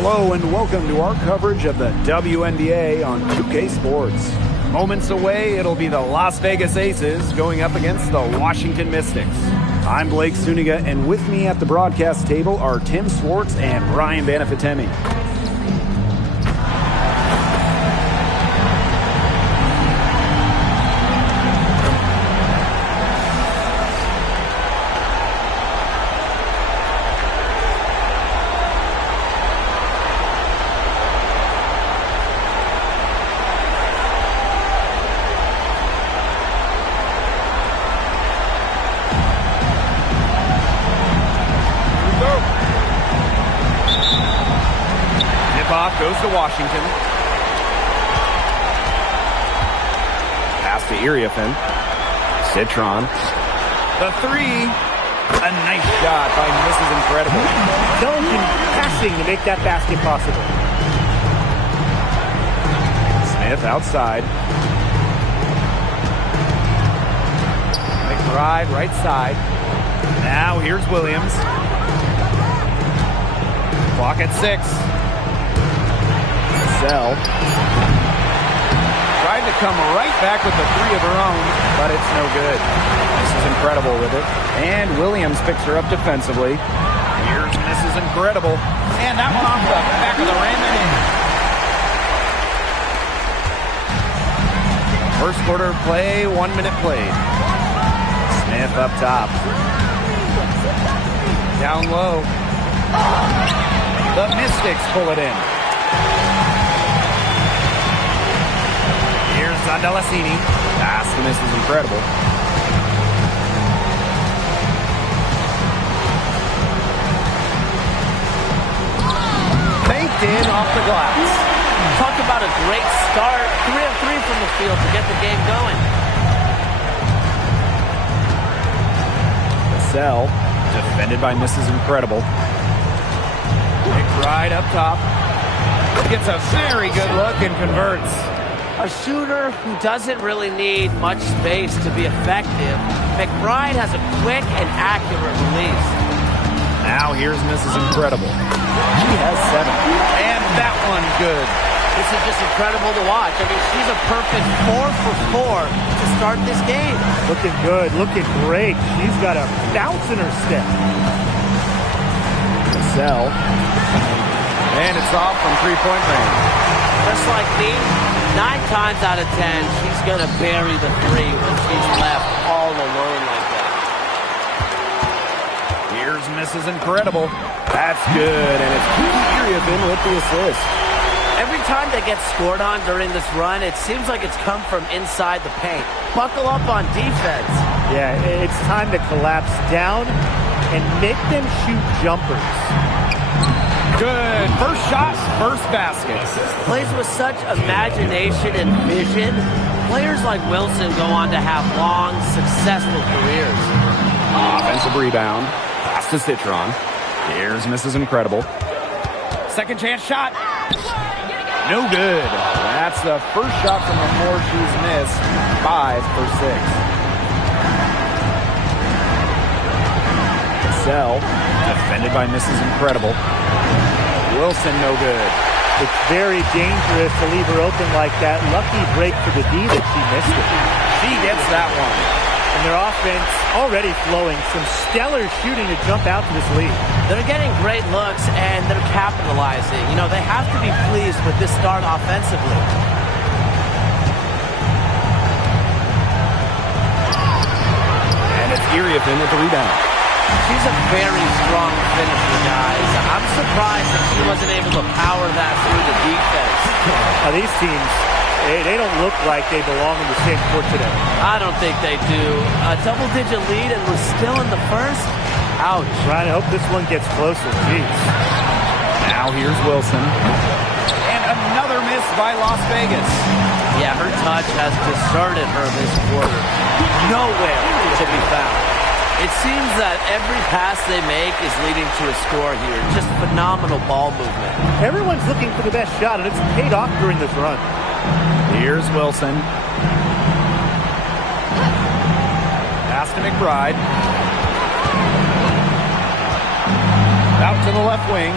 Hello and welcome to our coverage of the WNBA on 2K Sports. Moments away, it'll be the Las Vegas Aces going up against the Washington Mystics. I'm Blake Suniga, and with me at the broadcast table are Tim Swartz and Ryan Banafitemi. Goes to Washington. Pass to Iriafen. Citron. The three. A nice shot by Mrs. Incredible. Intelligent passing to make that basket possible. Smith outside. McBride right side. Now here's Williams. Clock at 6. Sell. Tried to come right back with the three of her own, but it's no good. This is Incredible with it. And Williams picks her up defensively. Here's Mrs. Incredible. And that one off the back of the rim and in. First quarter play, 1 minute played. Smith up top. Down low. The Mystics pull it in. Sandalasini. Pass to Mrs. Incredible. Banked in off the glass. Talk about a great start. 3 of 3 from the field to get the game going. Cassell, defended by Mrs. Incredible. McBride up top. Gets a very good look and converts. A shooter who doesn't really need much space to be effective. McBride has a quick and accurate release. Now here's Mrs. Incredible. She has 7. And that one good. This is just incredible to watch. I mean, she's a perfect 4 for 4 to start this game. Looking good, looking great. She's got a bounce in her step. Cassell. And it's off from three-point range. Just like me, 9 times out of 10, she's going to bury the 3 when she's left all alone like that. Here's Mrs. Incredible. That's good, and it's Iriafen with the assist. Every time they get scored on during this run, it seems like it's come from inside the paint. Buckle up on defense. Yeah, it's time to collapse down and make them shoot jumpers. Good. First shot, first basket. Plays with such imagination and vision. Players like Wilson go on to have long, successful careers. Offensive rebound. Pass to Citron. Here's Mrs. Incredible. Second chance shot. No good. That's the first shot from the 4 she's missed. 5 for 6. Cassell, defended by Mrs. Incredible. Wilson, no good. It's very dangerous to leave her open like that. Lucky break for the D that she missed it. She gets that one. And their offense already flowing. Some stellar shooting to jump out to this lead. They're getting great looks, and they're capitalizing. You know, they have to be pleased with this start offensively. And it's Iriafen with the rebound. She's a very strong finisher, guys. I'm surprised that she wasn't able to power that through the defense. Now these teams, they don't look like they belong in the same court today. I don't think they do. A double-digit lead and we're still in the first? Ouch. Ryan, I hope this one gets closer. Jeez. Now here's Wilson. And another miss by Las Vegas. Yeah, her touch has deserted her this quarter. Nowhere to be found. It seems that every pass they make is leading to a score here. Just phenomenal ball movement. Everyone's looking for the best shot, and it's paid off during this run. Here's Wilson. Pass to McBride. Out to the left wing.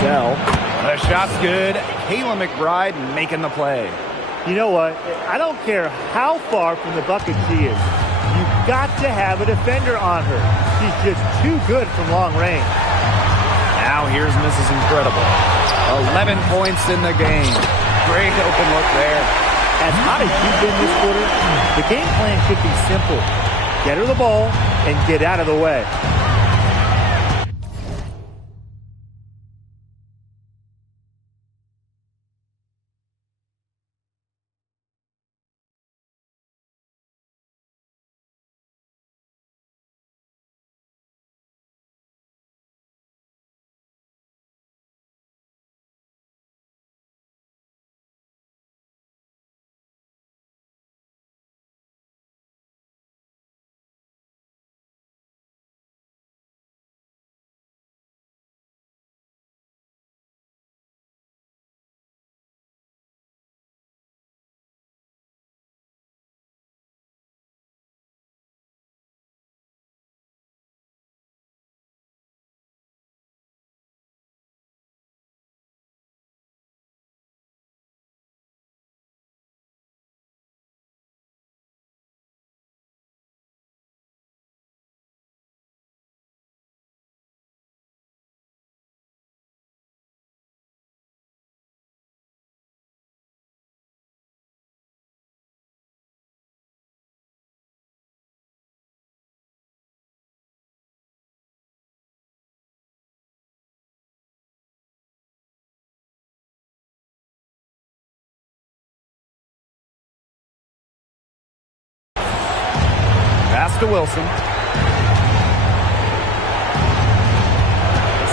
Cassell. The shot's good. Kayla McBride making the play. You know what? I don't care how far from the bucket she is. You've got to have a defender on her. She's just too good from long range. Now here's Mrs. Incredible. 11 points in the game. Great open look there. As hot as she's been this quarter, the game plan should be simple. Get her the ball and get out of the way. Pass to Wilson.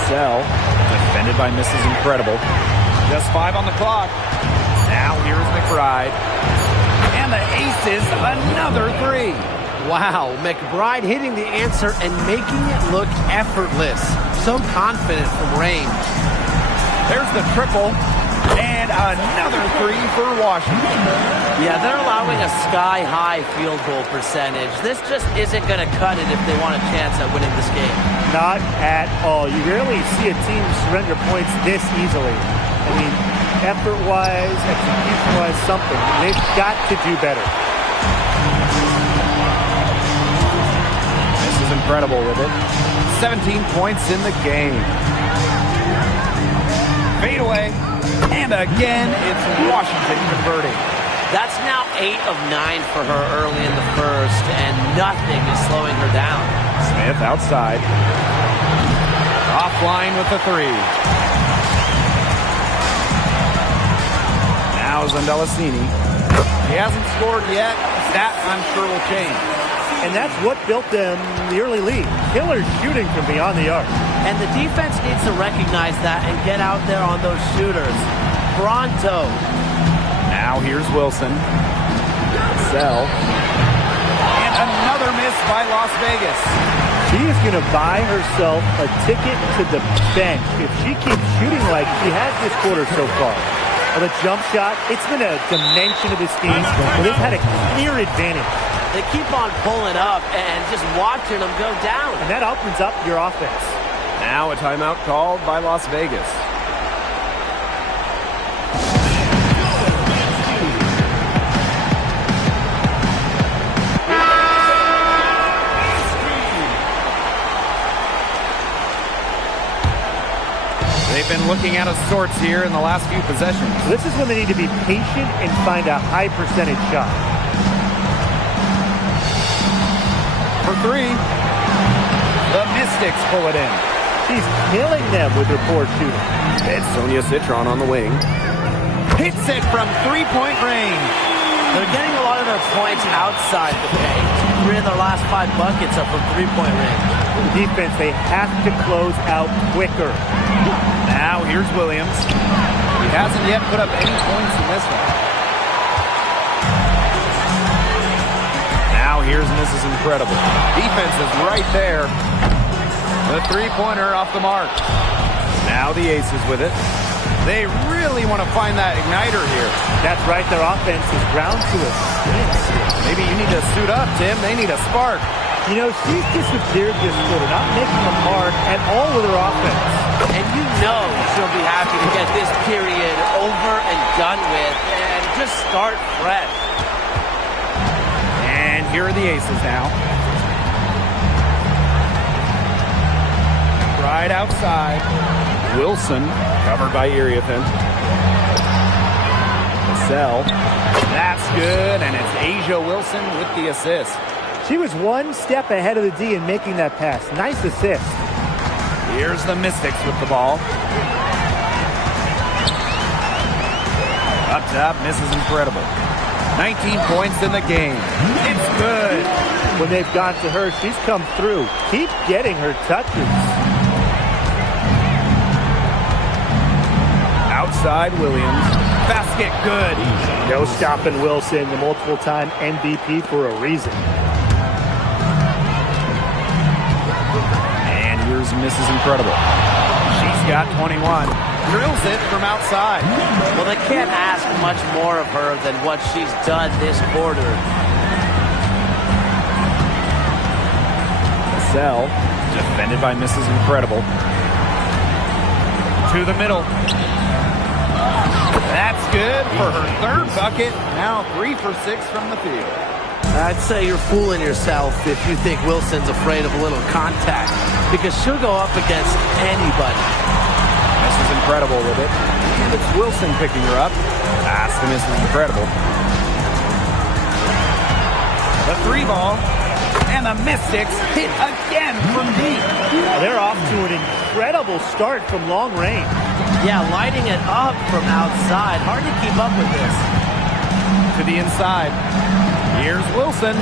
Sell, defended by Mrs. Incredible. Just 5 on the clock. Now here's McBride. And the aces, another 3. Wow, McBride hitting the answer and making it look effortless. So confident from range. There's the triple. And another 3 for Washington. Yeah, they're allowing a sky-high field goal percentage. This just isn't going to cut it if they want a chance at winning this game. Not at all. You rarely see a team surrender points this easily. I mean, effort-wise, execution-wise, something. They've got to do better. This is Incredible with it. 17 points in the game. Fade away. And again, it's Washington converting. That's now 8 of 9 for her early in the first, and nothing is slowing her down. Smith outside. Offline with the 3. Now Zondelicini. He hasn't scored yet. That, I'm sure, will change. And that's what built them the early lead. Killer shooting from beyond the arc. And the defense needs to recognize that and get out there on those shooters. Pronto. Now here's Wilson. Sell. And another miss by Las Vegas. She is going to buy herself a ticket to the bench if she keeps shooting like she has this quarter so far. Well, the jump shot, it's been a dimension of this team where they've had a clear advantage. They keep on pulling up and just watching them go down. And that opens up your offense. Now a timeout called by Las Vegas. They've been looking out of sorts here in the last few possessions. This is when they need to be patient and find a high percentage shot. For 3. The Mystics pull it in. She's killing them with her poor shooting. It's Sonia Citron on the wing. Hits it from 3-point range. They're getting a lot of their points outside the paint. 3 of their last 5 buckets are from 3-point range. The defense, they have to close out quicker. Now here's Williams. He hasn't yet put up any points in this one. Now here's Mrs. Incredible. Defense is right there. The 3-pointer off the mark. Now the Aces with it. They really want to find that igniter here. That's right. Their offense is ground to a stint. Maybe you need to suit up, Tim. They need a spark. You know, she's disappeared this quarter, not making a mark at all with her offense. And you know she'll be happy to get this period over and done with and just start fresh. And here are the aces now. Right outside. Wilson, covered by Iriafen. Sell. That's good, and it's A'ja Wilson with the assist. She was one step ahead of the D in making that pass. Nice assist. Here's the Mystics with the ball. Up top, misses incredible. 19 points in the game. It's good. When they've gone to her, she's come through. Keep getting her touches. Outside Williams. Basket good. No stopping Wilson, the multiple-time MVP for a reason. And here's Mrs. Incredible. She's got 21. Drills it from outside. Well, they can't ask much more of her than what she's done this quarter. Sell, defended by Mrs. Incredible. To the middle. That's good for her third bucket. Now 3 for 6 from the field. I'd say you're fooling yourself if you think Wilson's afraid of a little contact, because she'll go up against anybody. Mrs. Incredible with it. And it's Wilson picking her up. Pass to Mrs. Incredible. The 3-ball. And the Mystics hit again from deep. They're off to an incredible start from long range. Yeah, lighting it up from outside. Hard to keep up with this. To the inside. Here's Wilson.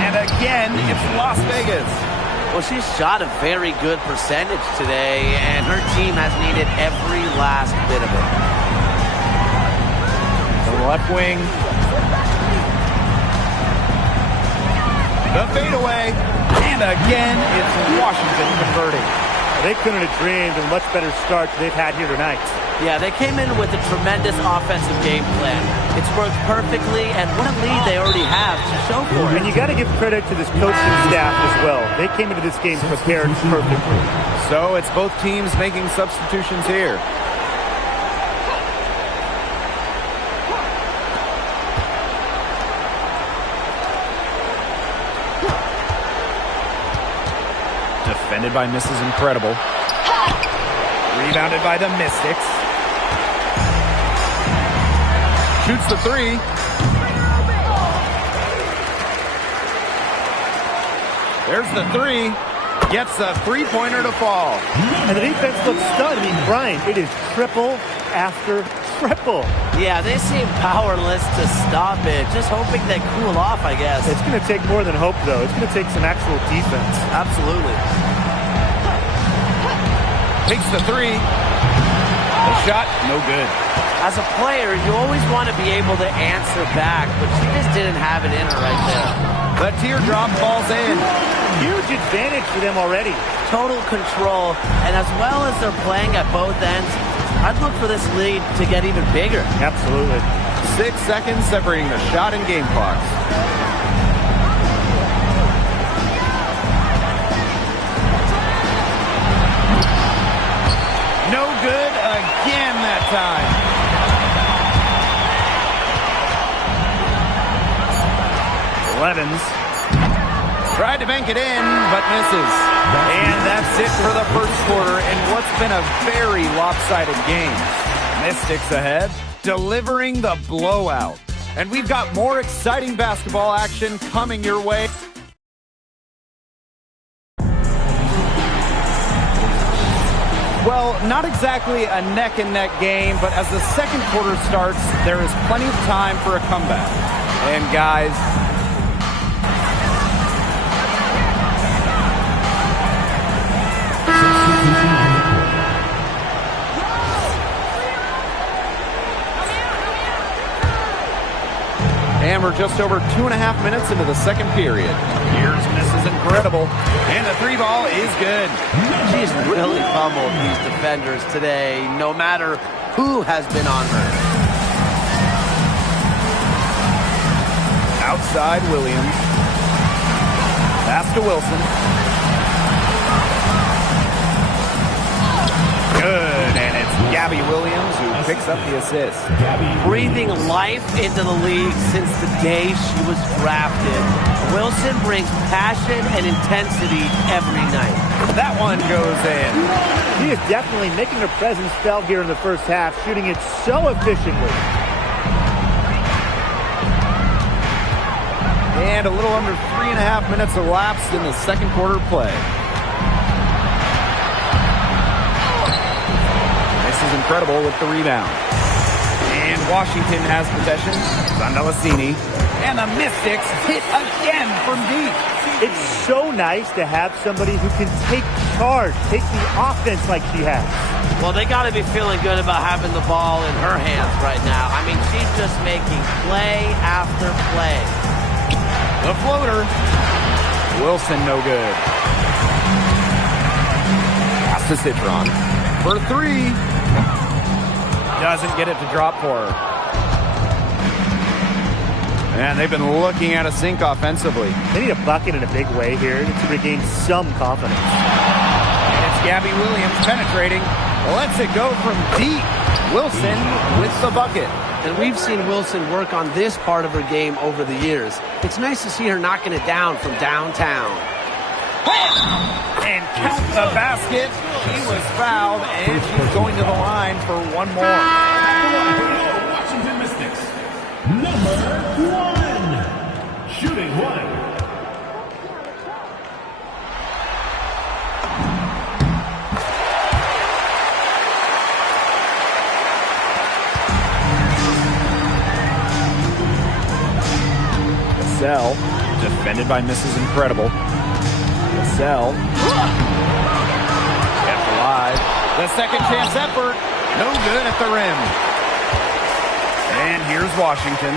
And again, it's Las Vegas. Well, she's shot a very good percentage today, and her team has needed every last bit of it. The left wing. The fadeaway. And again, it's Washington converting. They couldn't have dreamed of a much better start they've had here tonight. Yeah, they came in with a tremendous offensive game plan. It's worked perfectly, and what a lead they already have to show for it. And you got to give credit to this coaching staff as well. They came into this game prepared perfectly. So it's both teams making substitutions here. Defended by Mrs. Incredible. Rebounded by the Mystics. Shoots the 3. There's the 3. Gets a 3-pointer to fall. And the defense looks stunned. I mean, Brian, it is triple after triple. Yeah, they seem powerless to stop it. Just hoping they cool off, I guess. It's going to take more than hope, though. It's going to take some actual defense. Absolutely. Takes the 3. The shot, no good. As a player, you always want to be able to answer back, but she just didn't have it in her right there. The teardrop falls in. Huge advantage for them already. Total control, and as well as they're playing at both ends, I'd look for this lead to get even bigger. Absolutely. 6 seconds separating the shot and game clocks. No good again that time. Levens tried to bank it in, but misses. And that's it for the first quarter in what's been a very lopsided game. Mystics ahead, delivering the blowout. And we've got more exciting basketball action coming your way. Well, not exactly a neck-and-neck game, but as the second quarter starts, there is plenty of time for a comeback. And guys, and we're just over 2.5 minutes into the second period. Here's Mrs. Incredible, and the 3-ball is good. She's really pummeled these defenders today, no matter who has been on her. Outside Williams. Pass Pass to Wilson. Good, and it's Gabby Williams who picks up the assist. Breathing life into the league since the day she was drafted. Wilson brings passion and intensity every night. That one goes in. She is definitely making her presence felt here in the first half, shooting it so efficiently. And a little under 3.5 minutes elapsed in the second quarter play. This is incredible with the rebound. And Washington has possession. Zandalasini. And the Mystics hit again from deep. It's so nice to have somebody who can take charge, take the offense like she has. Well, they got to be feeling good about having the ball in her hands right now. I mean, she's just making play after play. The floater. Wilson no good. Pass to Citron. For three. Doesn't get it to drop for her. And they've been looking at a sink offensively. They need a bucket in a big way here to regain some confidence. And it's Gabby Williams penetrating. Lets it go from deep. Wilson with the bucket. And we've seen Wilson work on this part of her game over the years. It's nice to see her knocking it down from downtown. And count the basket. She was fouled, and she's going to the line for one more. Washington Mystics, number 1, shooting 1. Cassell, defended by Mrs. Incredible. Cassell, kept alive. The second chance effort, no good at the rim. And here's Washington,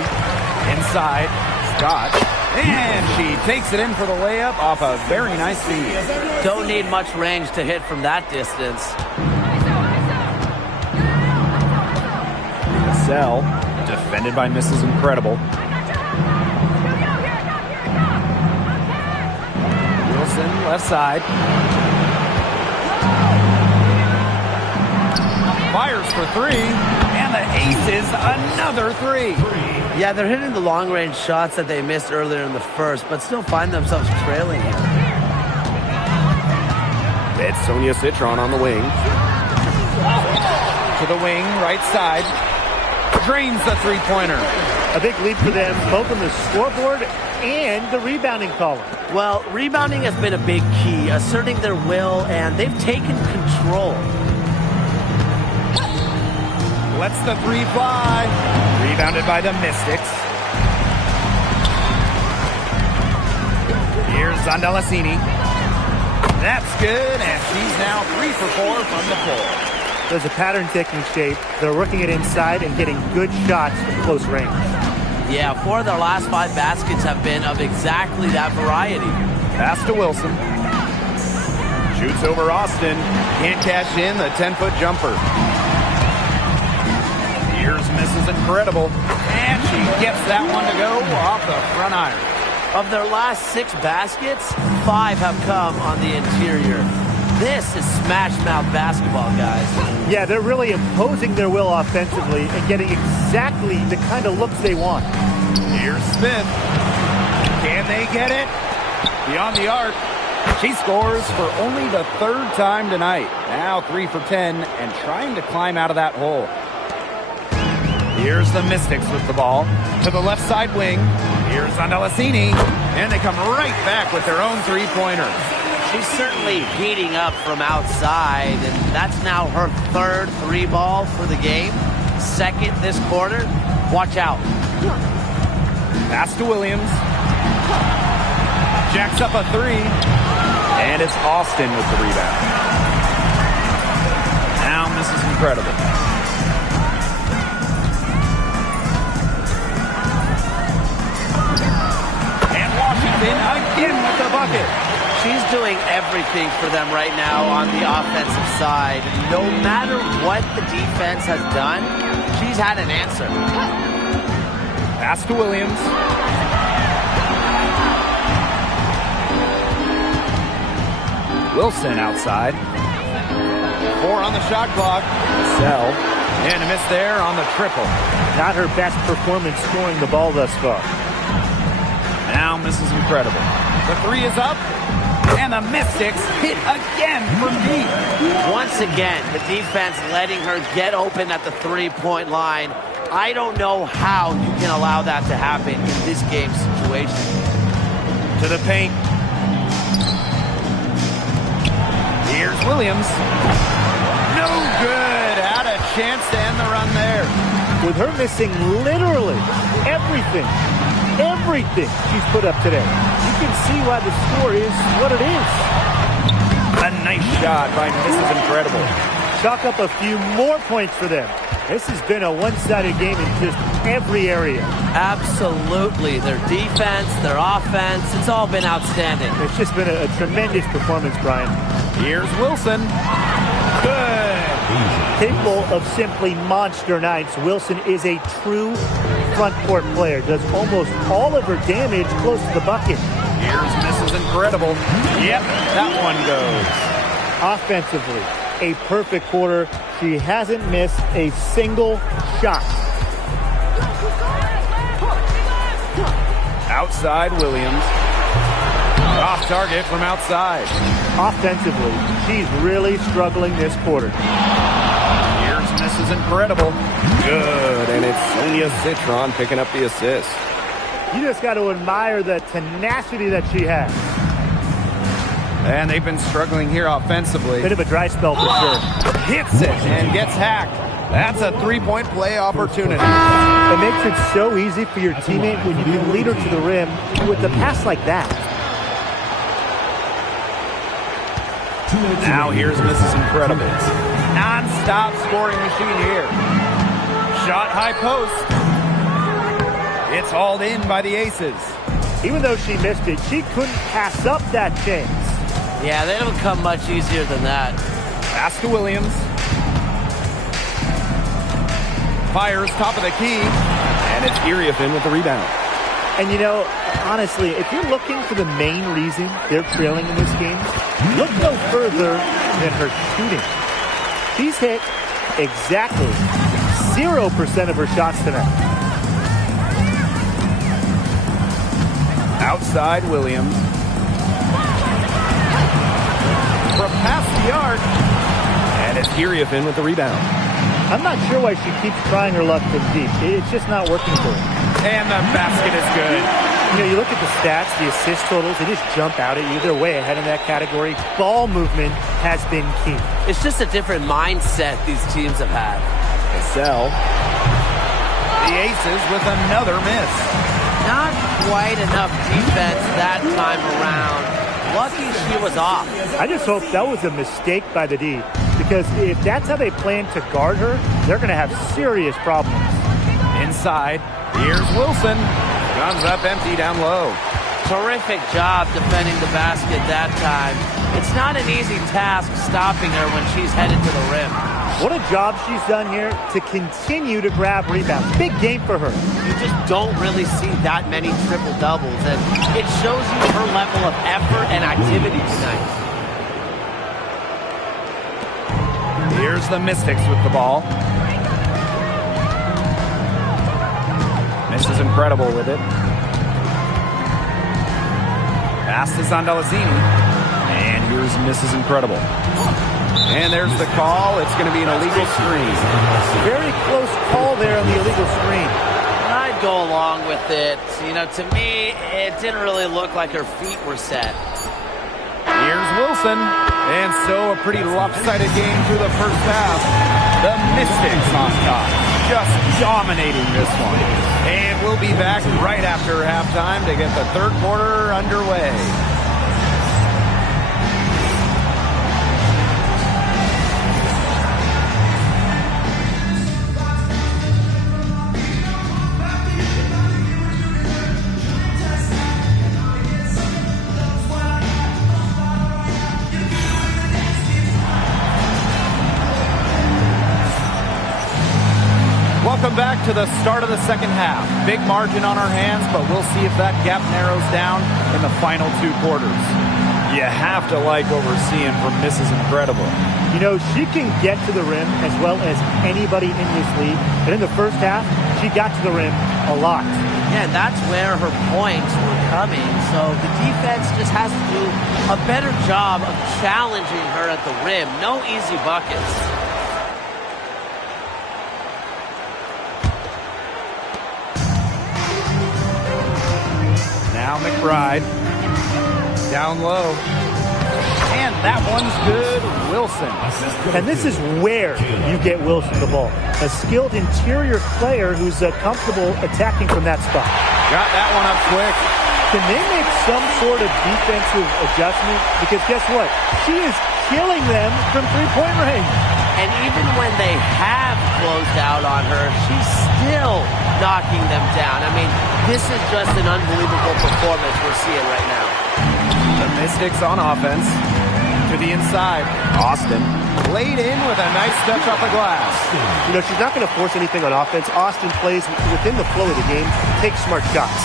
inside, Scott, and she takes it in for the layup off a very nice feed. Don't need much range to hit from that distance. Cassell, defended by Mrs. Incredible. Wilson, left side. Fires for three, and the aces another three. Yeah, they're hitting the long-range shots that they missed earlier in the first, but still find themselves trailing here. It's Sonia Citron on the wing. To the wing, right side. Drains the three-pointer. A big lead for them, both on the scoreboard and the rebounding column. Well, rebounding has been a big key, asserting their will, and they've taken control. Lets the three fly. Rebounded by the Mystics. Here's Zandalasini. That's good, and she's now 3 for 4 from the floor. There's a pattern taking shape. They're working it inside and getting good shots from close range. Yeah, 4 of their last 5 baskets have been of exactly that variety. Pass to Wilson. Shoots over Austin. Can't cash in the 10-foot jumper. Here's Mrs. Incredible. And she gets that one to go off the front iron. Of their last 6 baskets, 5 have come on the interior. This is smash-mouth basketball, guys. Yeah, they're really imposing their will offensively and getting exactly the kind of looks they want. Here's Smith. Can they get it? Beyond the arc. She scores for only the 3rd time tonight. Now 3 for 10 and trying to climb out of that hole. Here's the Mystics with the ball. To the left side wing. Here's Zandalasini. And they come right back with their own three-pointer. She's certainly heating up from outside, and that's now her 3rd 3-ball for the game. 2nd this quarter. Watch out. Pass to Williams. Jacks up a 3. And it's Austin with the rebound. Now Mrs. Incredible. And Washington again with the bucket. She's doing everything for them right now on the offensive side. No matter what the defense has done, she's had an answer. Pass to Williams. Wilson outside. 4 on the shot clock. Sell. And a miss there on the triple. Not her best performance scoring the ball thus far. Now Mrs. Incredible. The 3 is up. And the Mystics hit again from deep. Once again, the defense letting her get open at the three-point line. I don't know how you can allow that to happen in this game situation. To the paint. Here's Williams. No good. Had a chance to end the run there. With her missing literally everything she's put up today, you can see why the score is what it is. A nice shot by Mrs. Incredible. Chalk up a few more points for them. This has been a one-sided game in just every area. Absolutely. Their defense, their offense, it's all been outstanding. It's just been a tremendous performance, Brian. Here's Wilson. Good. Capable of simply monster nights, Wilson is a true front court player. Does almost all of her damage close to the bucket. Here's Mrs. Incredible. Yep, that one goes. Offensively, a perfect quarter. She hasn't missed a single shot. Outside Williams. Off target from outside. Offensively, she's really struggling this quarter. Here's Mrs. Incredible. Good, and it's Sonia Citron picking up the assist. You just got to admire the tenacity that she has. And they've been struggling here offensively. Bit of a dry spell for sure. Hits it and gets hacked. That's a three-point play opportunity. It makes it so easy for your teammate when you can lead her to the rim with a pass like that. Now here's Mrs. Incredible. Non-stop scoring machine here. Shot high post. It's hauled in by the Aces. Even though she missed it, she couldn't pass up that chance. Yeah, they don't come much easier than that. Pass to Williams. Fires top of the key. And it's Iriafin with the rebound. And you know, honestly, if you're looking for the main reason they're trailing in this game, look no further than her shooting. She's hit exactly 0% of her shots tonight. Outside Williams. From past the arc. And it's Iriafin with the rebound. I'm not sure why she keeps trying her luck from deep. It's just not working for her. And the basket is good. You know, you look at the stats, the assist totals, they just jump out at you. They're way ahead in that category. Ball movement has been key. It's just a different mindset these teams have had. Sell. The Aces with another miss. Not quite enough defense that time around. Lucky she was off. I just hope that was a mistake by the D, because if that's how they plan to guard her, they're going to have serious problems. Inside, here's Wilson. Guns up empty down low. Terrific job defending the basket that time. It's not an easy task stopping her when she's headed to the rim. What a job she's done here to continue to grab rebounds. Big game for her. You just don't really see that many triple-doubles, and it shows you her level of effort and activity tonight. Here's the Mystics with the ball. Mrs. Incredible with it. Pass to Sandalazini. And here's Mrs. Incredible. And there's the call. It's going to be an illegal screen. Very close call there on the illegal screen. I'd go along with it. You know, to me, it didn't really look like her feet were set. Here's Wilson. And so a pretty lopsided game through the first half. The Mystics on top. Just dominating this one. And we'll be back right after halftime to get the third quarter underway. Welcome back to the start of the second half. Big margin on our hands, but we'll see if that gap narrows down in the final two quarters. You have to like what we're seeing from Mrs. Incredible. You know, she can get to the rim as well as anybody in this league. And in the first half, she got to the rim a lot. Yeah, and that's where her points were coming. So the defense just has to do a better job of challenging her at the rim. No easy buckets. Now McBride. Down low. And that one's good. Wilson. And this is where you get Wilson the ball. A skilled interior player who's comfortable attacking from that spot. Got that one up quick. Can they make some sort of defensive adjustment? Because guess what? She is killing them from three-point range. And even when they have closed out on her, she's still knocking them down. I mean, this is just an unbelievable performance we're seeing right now. The Mystics on offense. To the inside. Austin laid in with a nice touch off the glass. You know, she's not going to force anything on offense. Austin plays within the flow of the game, takes smart shots.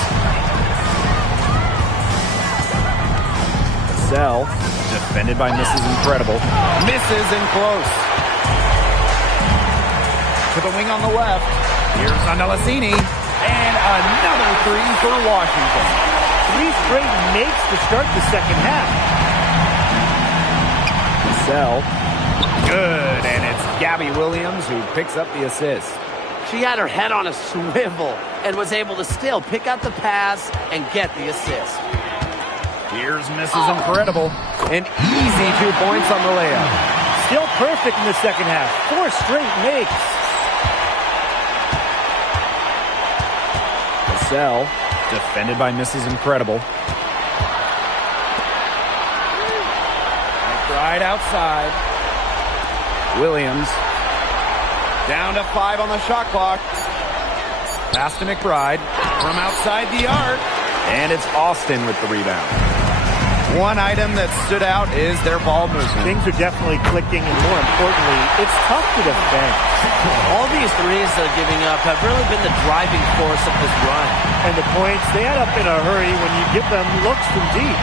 Sell, defended by Mrs. Incredible. Misses in close. To the wing on the left. Here's Andalassini. And another three for Washington. 3 straight makes to start the second half. Sell. Good, and it's Gabby Williams who picks up the assist. She had her head on a swivel and was able to still pick out the pass and get the assist. Here's Mrs. Incredible. An easy 2 points on the layup. Still perfect in the second half. 4 straight makes. Sell, defended by Mrs. Incredible. McBride outside. Williams. Down to 5 on the shot clock. Pass to McBride. From outside the arc. And it's Austin with the rebound. One item that stood out is their ball movement. Things are definitely clicking, and more importantly, it's tough to defend. All these threes they're giving up have really been the driving force of this run. And the points, they add up in a hurry when you give them looks from deep.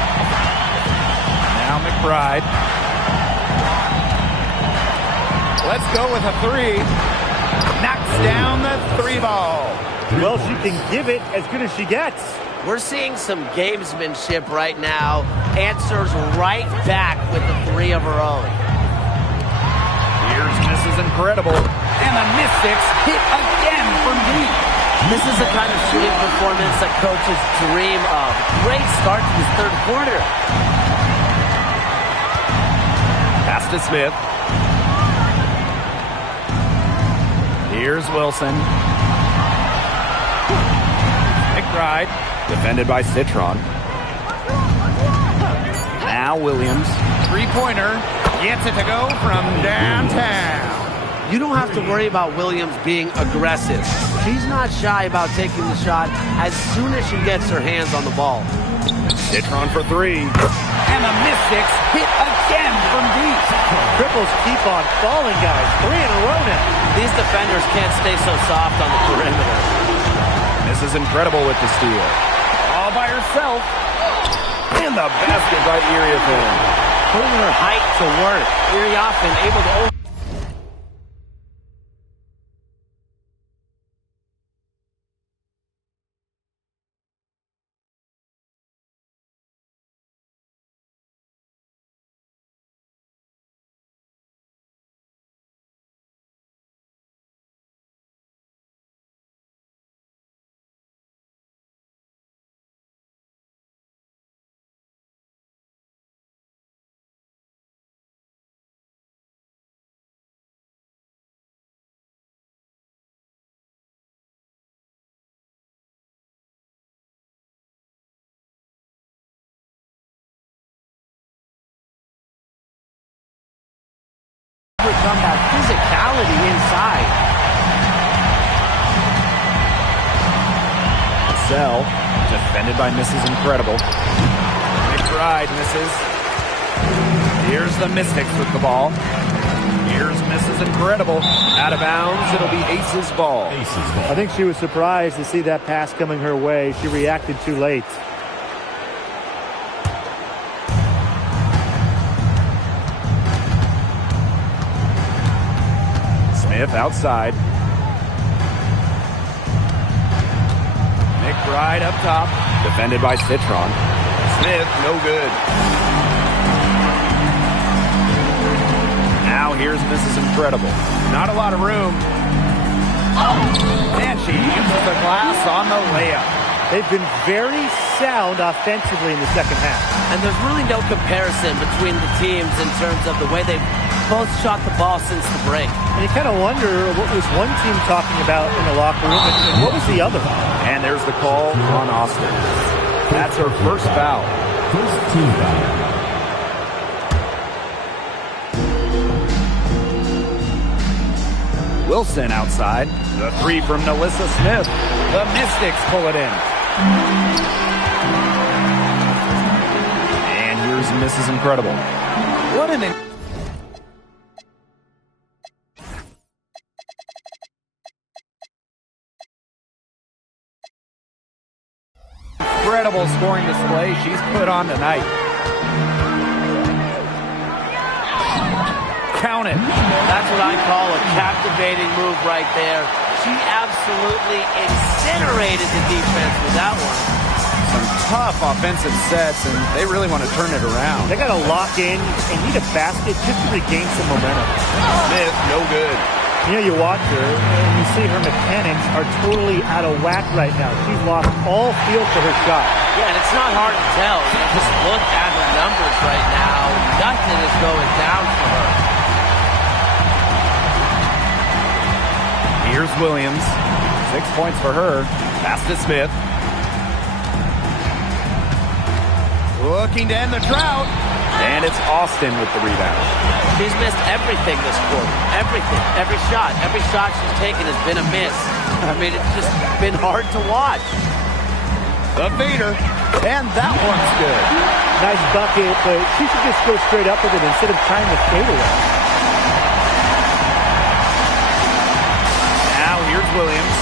Now McBride. Let's go with a 3. Knocks down the 3 ball. Well, she can give it as good as she gets. We're seeing some gamesmanship right now. Answers right back with the 3 of her own. Here's Mrs. Incredible. And the Mystics hit again from deep. This is the kind of shooting performance that coaches dream of. Great start to this third quarter. Pass to Smith. Here's Wilson. McBride. Defended by Citron. Now Williams. 3-pointer. Gets it to go from downtown. You don't have to worry about Williams being aggressive. She's not shy about taking the shot as soon as she gets her hands on the ball. Citron for 3. And the Mystics hit again from deep. Triples keep on falling, guys. 3 in a row now. These defenders can't stay so soft on the perimeter. This is Incredible with the steal. All by herself. And the basket by Iriafen. Putting her height to work. Iriafen able to... overcome that physicality inside. Sell, defended by Mrs. Incredible. McBride misses. Here's the Mystics with the ball. Here's Mrs. Incredible. Out of bounds, it'll be Aces ball. I think she was surprised to see that pass coming her way. She reacted too late. Smith outside. McBride up top. Defended by Citron. Smith, no good. Now here's Mrs. Incredible. Not a lot of room. And she uses the glass on the layup. They've been very sound offensively in the second half. And there's really no comparison between the teams in terms of the way they've both shot the ball since the break. And you kind of wonder what was one team talking about in the locker room and what was the other? And there's the call on Austin. That's her first foul. First team foul. Wilson outside. The three from Nalissa Smith. The Mystics pull it in. And here's Mrs. Incredible. What an incredible scoring display she's put on tonight. Count it. That's what I call a captivating move right there. She absolutely incinerated the defense with that one. Some tough offensive sets, and they really want to turn it around. They got to lock in and need a basket just to regain some momentum. Smith, no good. You know, you watch her, and you see her mechanics are totally out of whack right now. She's lost all feel for her shot. Yeah, and it's not hard to tell. You just look at her numbers right now. Nothing is going down for her. Here's Williams. 6 points for her. Pass to Smith. Looking to end the drought. And it's Austin with the rebound. She's missed everything this quarter. Everything. Every shot. Every shot she's taken has been a miss. I mean, it's just been hard to watch. The feeder. And that one's good. Nice bucket, but she should just go straight up with it instead of trying to fade away. Now here's Williams.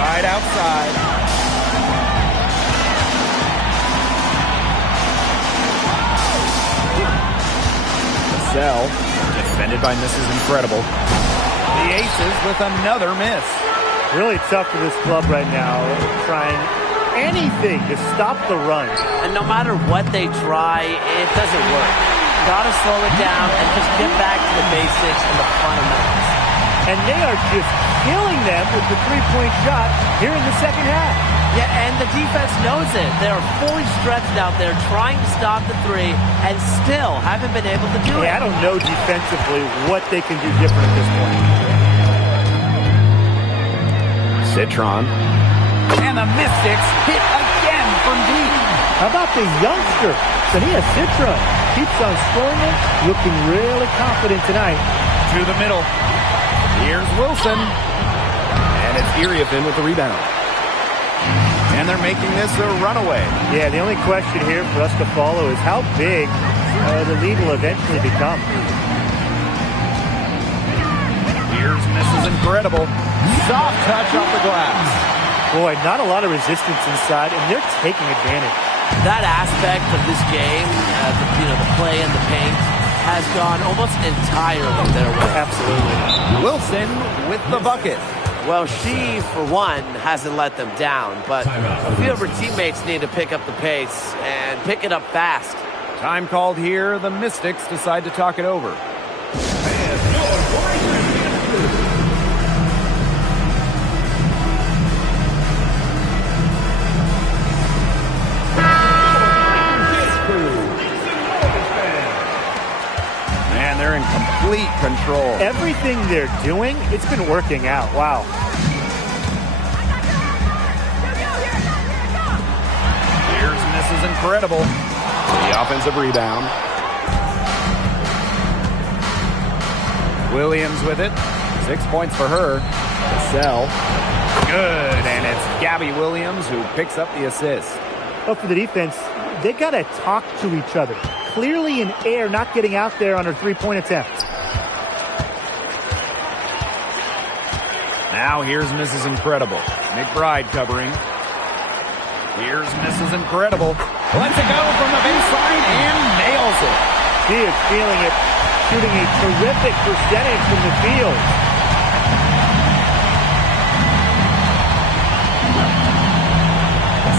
Right outside. Sell, defended by Mrs. Incredible. The Aces with another miss. Really tough for this club right now, trying anything to stop the run. And no matter what they try, it doesn't work. Gotta slow it down and just get back to the basics and the fundamentals. And they are just killing them with the three-point shot here in the second half. Yeah, and the defense knows it. They are fully stretched out there trying to stop the three and still haven't been able to do it. I don't know defensively what they can do different at this point. Citron. And the Mystics hit again from deep. How about the youngster, Sania Citron? Keeps on scoring it, looking really confident tonight. To the middle. Here's Wilson. And it's Iriafin with the rebound. And they're making this a runaway. Yeah, the only question here for us to follow is how big the lead will eventually become. Here's Mrs. Incredible. Soft touch off the glass. Boy, not a lot of resistance inside, and they're taking advantage. That aspect of this game, the play in the paint, has gone almost entirely their way. Absolutely. Wilson with the bucket. Well, she, for one, hasn't let them down, but a few of her teammates need to pick up the pace and pick it up fast. Time called here. The Mystics decide to talk it over. Man, they're in complete control. Everything they're doing, it's been working out. Wow. Here's Mrs. Incredible. The offensive rebound. Williams with it. 6 points for her. Sell. Good. And it's Gabby Williams who picks up the assist. But for the defense, they got to talk to each other. Clearly in air, not getting out there on her three-point attempt. Now here's Mrs. Incredible. McBride covering. Here's Mrs. Incredible. Lets it go from the baseline and nails it. She is feeling it, shooting a terrific percentage from the field.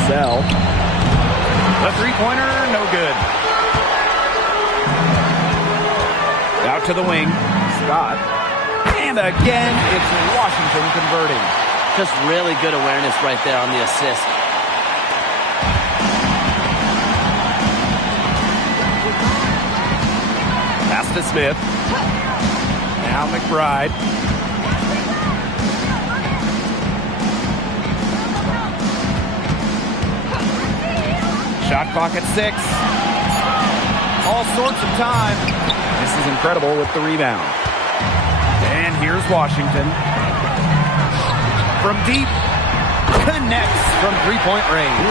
Sell. The three-pointer, no good. Out to the wing. Scott. And again, it's Washington converting. Just really good awareness right there on the assist. Pass to Smith. Now McBride. Shot clock at 6. All sorts of time. This is incredible with the rebound. And here's Washington. From deep. Connects from three-point range.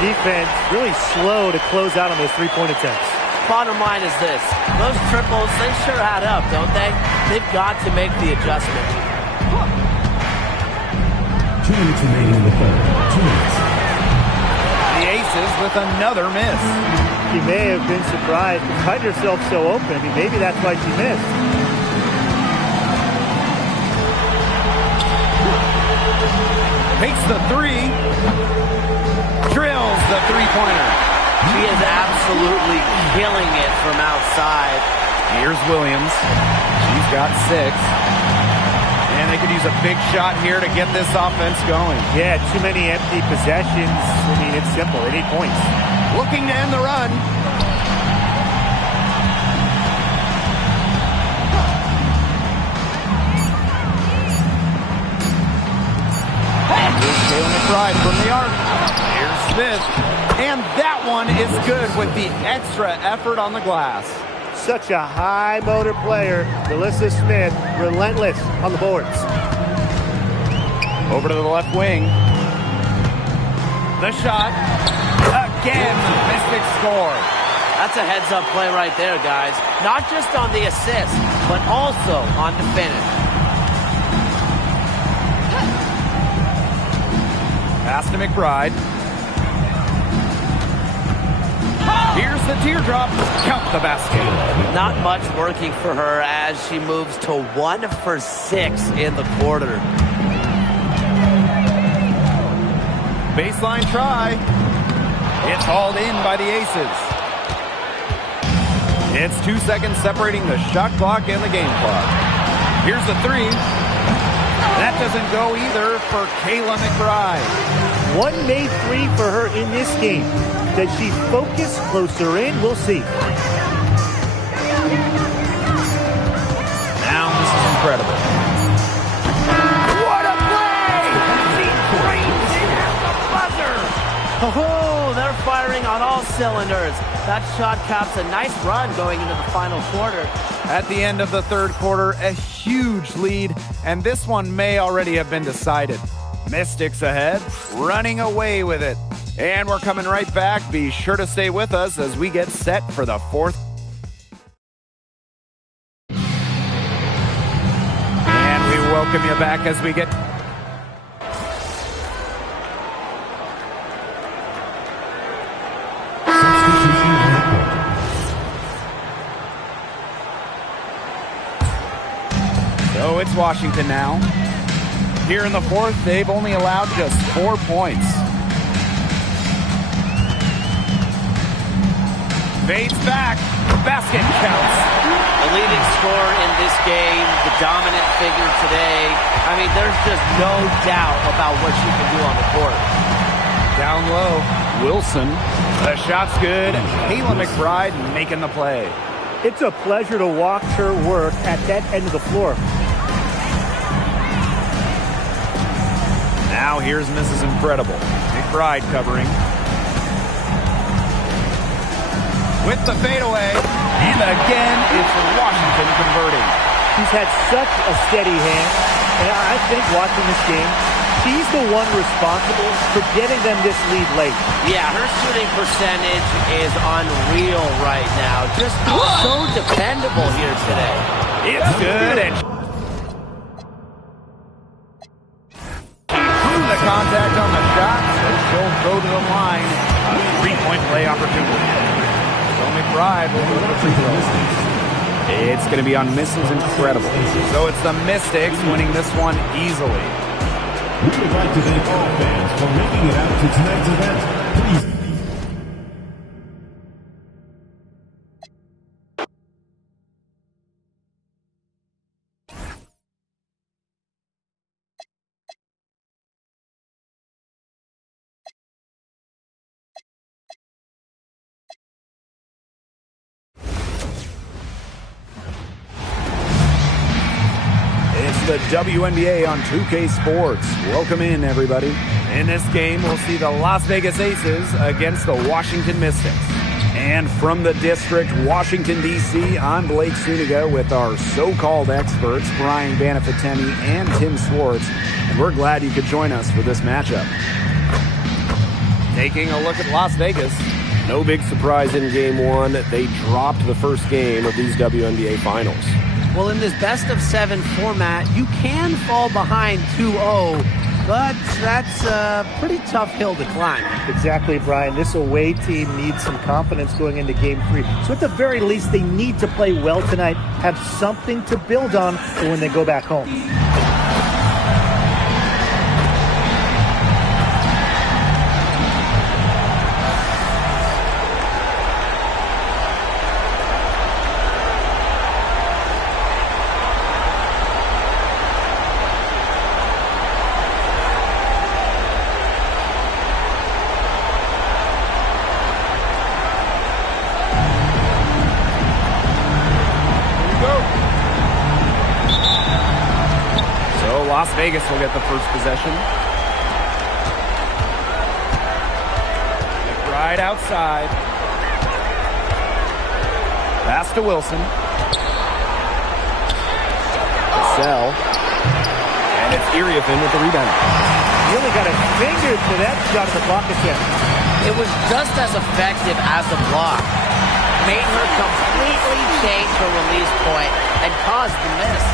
The defense really slow to close out on those three-point attempts. Bottom line is this. Those triples, they sure add up, don't they? They've got to make the adjustment. 2 minutes remaining in the third. 2 minutes. The Aces with another miss. She may have been surprised to find herself so open. I mean, maybe that's why she missed. Takes the three. Drills the three-pointer. She is absolutely killing it from outside. Here's Williams. She's got 6. And they could use a big shot here to get this offense going. Yeah, too many empty possessions. I mean, it's simple. They need points. Looking to end the run. Here's Kayla McBride from the arc. Here's Smith. And that one is good with the extra effort on the glass. Such a high motor player. Alyssa Smith, relentless on the boards. Over to the left wing. The shot. Again, the Mystics score. That's a heads-up play right there, guys. Not just on the assist, but also on the finish. Pass to McBride. Here's the teardrop. Count the basket. Not much working for her as she moves to 1 for 6 in the quarter. Baseline try. It's hauled in by the Aces. It's 2 seconds separating the shot clock and the game clock. Here's the three. That doesn't go either for Kayla McBride. One made 3 for her in this game. Does she focus closer in? We'll see. Now this is incredible. What a play! She brings in at the buzzer! Oh, they're firing on all cylinders. That shot caps a nice run going into the final quarter. At the end of the third quarter, a huge lead, and this one may already have been decided. Mystics ahead, running away with it. And we're coming right back. Be sure to stay with us as we get set for the fourth. And we welcome you back as we get... So it's Washington now. Here in the fourth, they've only allowed just 4 points. Fades back. Basket counts. The leading scorer in this game, the dominant figure today. I mean, there's just no doubt about what she can do on the court. Down low, Wilson. The shot's good. Kayla McBride making the play. It's a pleasure to watch her work at that end of the floor. Now here's Mrs. Incredible. McBride covering. With the fadeaway. And again, it's Washington converting. She's had such a steady hand. And I think watching this game, she's the one responsible for getting them this lead late. Yeah, her shooting percentage is unreal right now. Just so dependable here today. It's good. And the contact on the shot, so she'll go to the line. A three-point play opportunity. So McBride McBride will go to the free throw line. It's going to be on Mrs. Incredible. So it's the Mystics winning this one easily. We would like to thank all fans for making it out to tonight's event. Please. The WNBA on 2K Sports. Welcome in, everybody. In this game, we'll see the Las Vegas Aces against the Washington Mystics. And from the district, Washington, D.C., I'm Blake Suniga with our so-called experts, Brian Banafitemi and Tim Swartz. And we're glad you could join us for this matchup. Taking a look at Las Vegas. No big surprise in Game 1. They dropped the first game of these WNBA Finals. Well, in this best-of-7 format, you can fall behind 2-0, but that's a pretty tough hill to climb. Exactly, Brian. This away team needs some confidence going into Game 3. So at the very least, they need to play well tonight, have something to build on for when they go back home. Las Vegas will get the first possession. McBride outside. Pass to Wilson. Cassell. And it's Iriefin with the rebound. He only got a finger to that shot at the block attempt. It was just as effective as the block. Made her completely change her release point and caused the miss.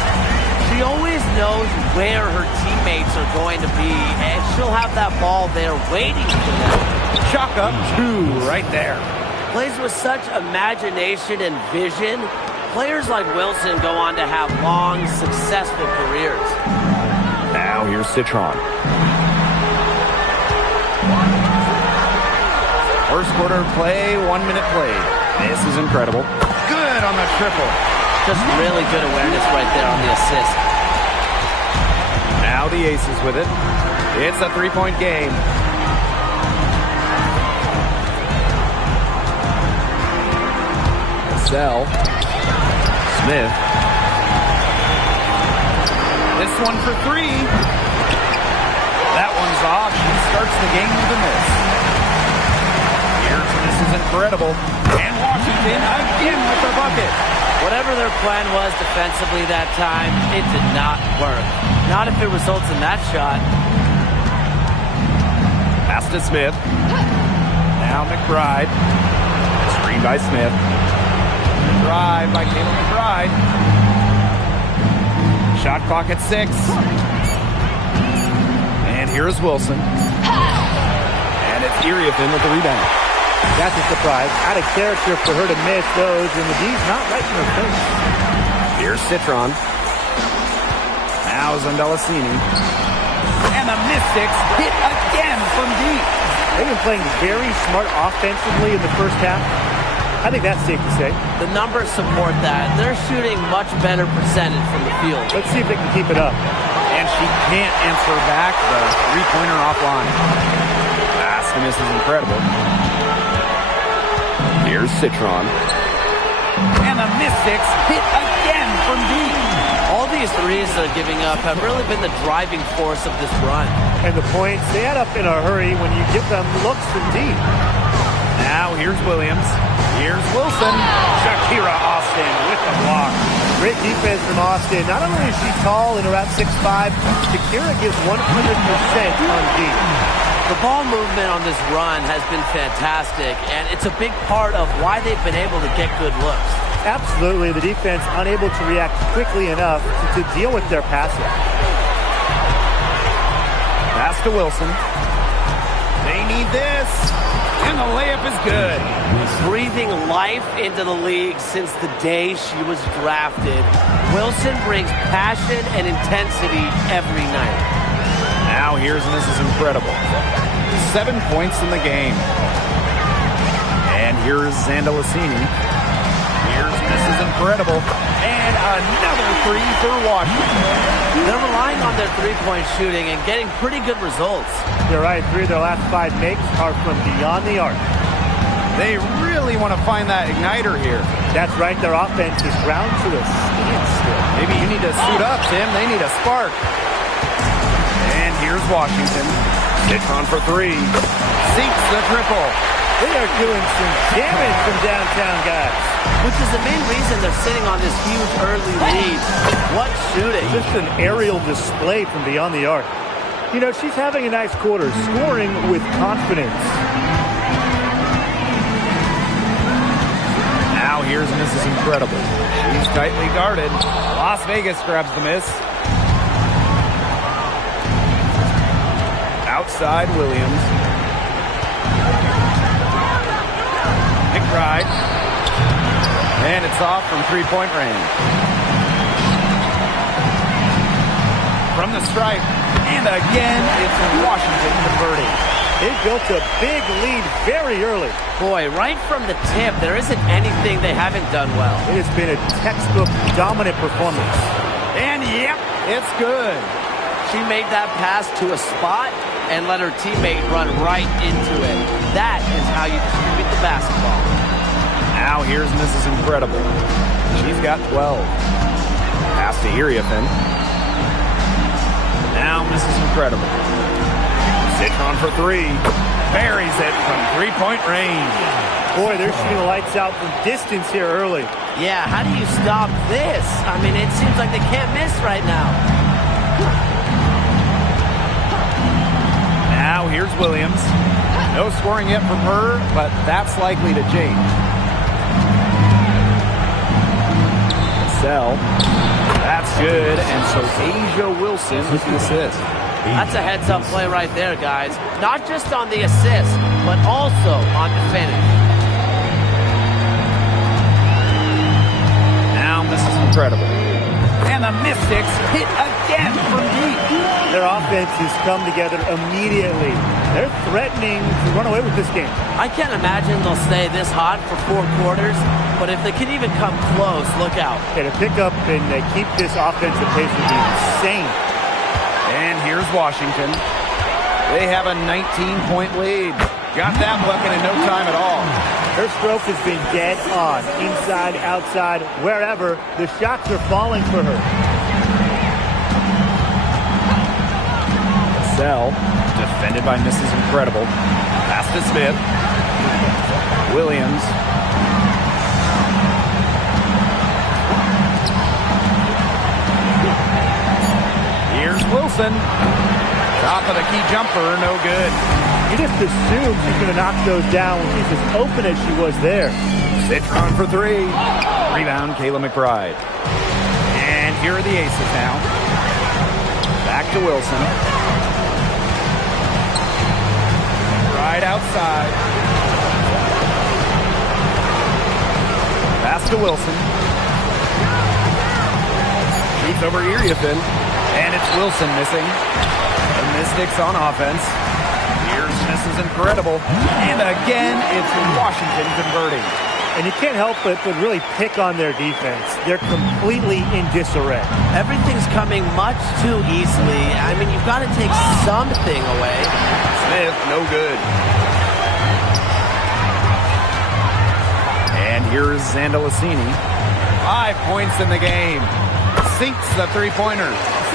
She always knows where her teammates are going to be, and she'll have that ball there waiting for them. Chalk up 2 right there. Plays with such imagination and vision. Players like Wilson go on to have long, successful careers. Now here's Citron. First quarter play, 1 minute played. This is incredible. Good on the triple. Just really good awareness right there on the assist. Now the Aces with it. It's a 3-point game. Cassell. Smith. This one for 3. That one's off. She starts the game with a miss. This is incredible. And Washington again with the bucket. Whatever their plan was defensively that time, it did not work. Not if it results in that shot. Pass to Smith. Now McBride. Screen by Smith. Drive by Kayla McBride. Shot clock at 6. And here's Wilson. And it's Iriefin with the rebound. That's a surprise. Out of character for her to miss those, and the D's not right in her face. Here's Citron. Now Zondalacini. And the Mystics hit again from deep. They've been playing very smart offensively in the first half. I think that's safe to say. The numbers support that. They're shooting much better percentage from the field. Let's see if they can keep it up. And she can't answer back the three-pointer offline. Pass to miss is incredible. Here's Citron. And the Mystics hit again from deep. All these threes they're giving up have really been the driving force of this run. And the points, they add up in a hurry when you give them looks from deep. Now here's Williams. Here's Wilson. Shakira Austin with the block. Great defense from Austin. Not only is she tall and around 6'5", Shakira gives 100% on deep. The ball movement on this run has been fantastic, and it's a big part of why they've been able to get good looks. Absolutely. The defense unable to react quickly enough to deal with their passing. Pass to Wilson. They need this. And the layup is good. Breathing life into the league since the day she was drafted. Wilson brings passion and intensity every night. Now here's Mrs. Incredible. 7 points in the game. And here's Zandalicini. Here's Mrs. Incredible. And another three for Washington. They're relying on their three-point shooting and getting pretty good results. You're right. 3 of their last 5 makes are from beyond the arc. They really want to find that igniter here. That's right. Their offense is ground to a standstill. Maybe you need to suit up, Tim. They need a spark. And here's Washington. Citron for 3. Sinks the triple. They are doing some damage from downtown, guys. Which is the main reason they're sitting on this huge early lead. What shooting. Just an aerial display from beyond the arc. You know, she's having a nice quarter, scoring with confidence. Now here's Mrs. Incredible. She's tightly guarded. Las Vegas grabs the miss. Outside Williams. McBride. And it's off from three-point range. From the stripe. And again, it's Washington converting. They built a big lead very early. Boy, right from the tip, there isn't anything they haven't done well. It has been a textbook dominant performance. And yep, it's good. She made that pass to a spot and let her teammate run right into it. That is how you distribute the basketball. Now here's Mrs. Incredible. She's got 12. Pass to Iriafen. Now Mrs. Incredible. Citron for 3. Buries it from three-point range. Boy, they're shooting the lights out from distance here early. Yeah, how do you stop this? I mean, it seems like they can't miss right now. Now here's Williams. No scoring yet from her, but that's likely to change. Sell. That's good, and so Asia Wilson with the assist. That's a heads-up play right there, guys. Not just on the assist, but also on the finish. Now this is incredible. And the Mystics hit again from deep. Their offense has come together immediately. They're threatening to run away with this game. I can't imagine they'll stay this hot for 4 quarters, but if they can even come close, look out. Okay, to pick up and keep this offensive pace would be insane. And here's Washington. They have a 19-point lead. Got that bucket in no time at all. Her stroke has been dead on. Inside, outside, wherever. The shots are falling for her. Sell, defended by Mrs. Incredible. Pass to Smith. Williams. Here's Wilson. Top of the key jumper, no good. You just assume she's going to knock those down when she's as open as she was there. Citron for 3. Rebound, Kayla McBride. And here are the aces now. Back to Wilson. Right outside. Pass to Wilson. Shoots over Iriafen. And it's Wilson missing. The Mystics on offense. Here's Mrs. Incredible. And again, it's Washington converting. And you can't help but really pick on their defense. They're completely in disarray. Everything's coming much too easily. I mean, you've got to take something away. Smith, no good. And here's Zandalicini. 5 points in the game. Sinks the three-pointer.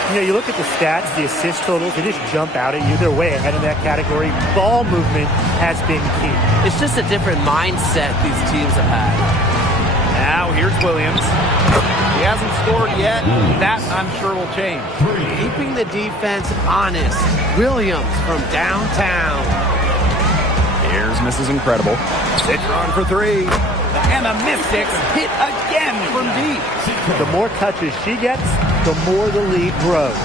You know, you look at the stats, the assist totals, they just jump out at you. They're way ahead in that category. Ball movement has been key. It's just a different mindset these teams have had. Now here's Williams. He hasn't scored yet. That, I'm sure, will change. Keeping the defense honest. Williams from downtown. Here's Mrs. Incredible. Citron for 3. And the Mystics hit again from deep. The more touches she gets, the more the lead grows.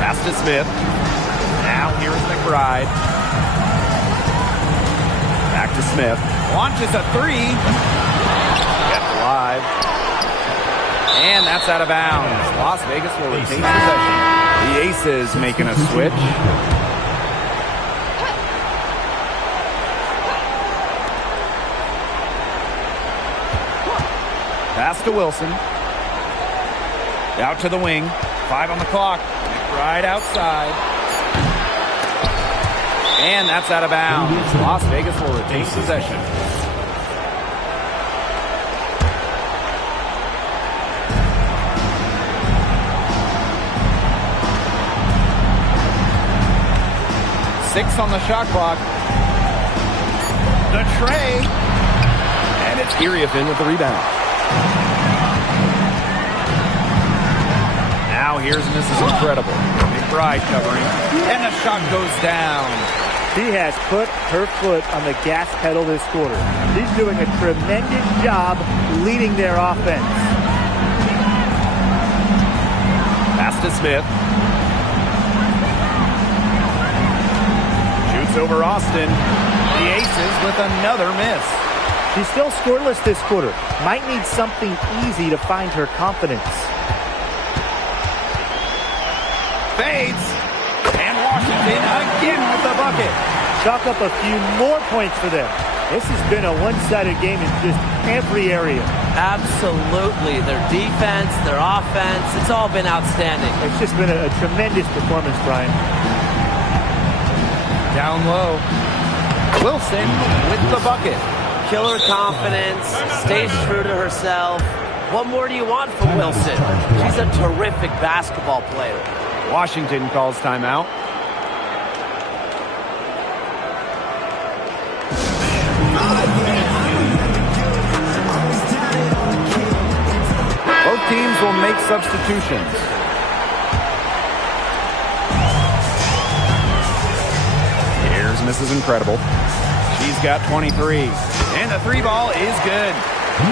Pass to Smith. Now Here's McBride. Back to Smith. Launches a three. Kept alive. And that's out of bounds. Las Vegas will retain possession. The Aces making a switch. Pass to Wilson. Out to the wing. 5 on the clock. McBride outside. And that's out of bounds. Las Vegas will retain possession. Six on the shot clock. The tray. And it's Iriefin with the rebound. Now here's Mrs. Incredible. McBride covering. And the shot goes down. She has put her foot on the gas pedal this quarter. She's doing a tremendous job leading their offense. Pass to Smith. Shoots over Austin. The Aces with another miss. She's still scoreless this quarter. Might need something easy to find her confidence. Fades. And Washington again with the bucket. Chalk up a few more points for them. This has been a one-sided game in just every area. Absolutely. Their defense, their offense, it's all been outstanding. It's just been a tremendous performance, Brian. Down low. Wilson with the bucket. Killer confidence, stays true to herself. What more do you want from Wilson? She's a terrific basketball player. Washington calls timeout. Both teams will make substitutions. Here's Mrs. Incredible. She's got 23. And the three ball is good.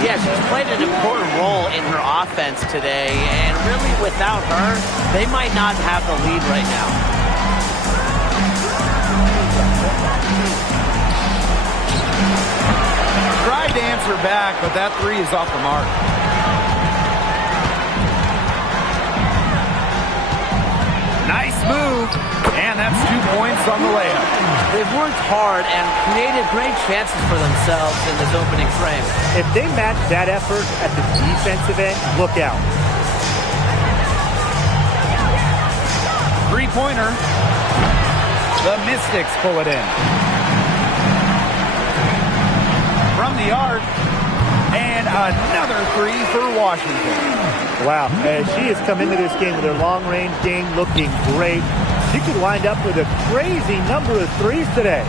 Yeah, she's played an important role in her offense today, and really without her, they might not have the lead right now. Tried to answer back, but that three is off the mark. Nice move, and that's 2 points on the layup. They've worked hard and created great chances for themselves in this opening frame. If they match that effort at the defensive end, look out. Three-pointer. The Mystics pull it in. From the arc, and another three for Washington. Wow, she has come into this game with her long-range game looking great. She could wind up with a crazy number of threes today.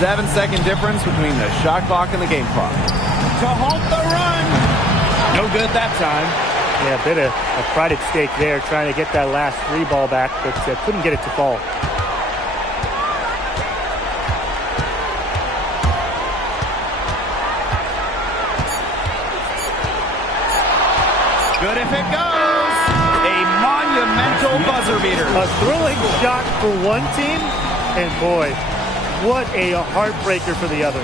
7-second difference between the shot clock and the game clock. To halt the run. No good that time. Yeah, a bit of a pride at stake there, trying to get that last three ball back, but couldn't get it to fall. Good if it goes. A monumental buzzer beater. A thrilling shot for one team, and boy, what a heartbreaker for the other.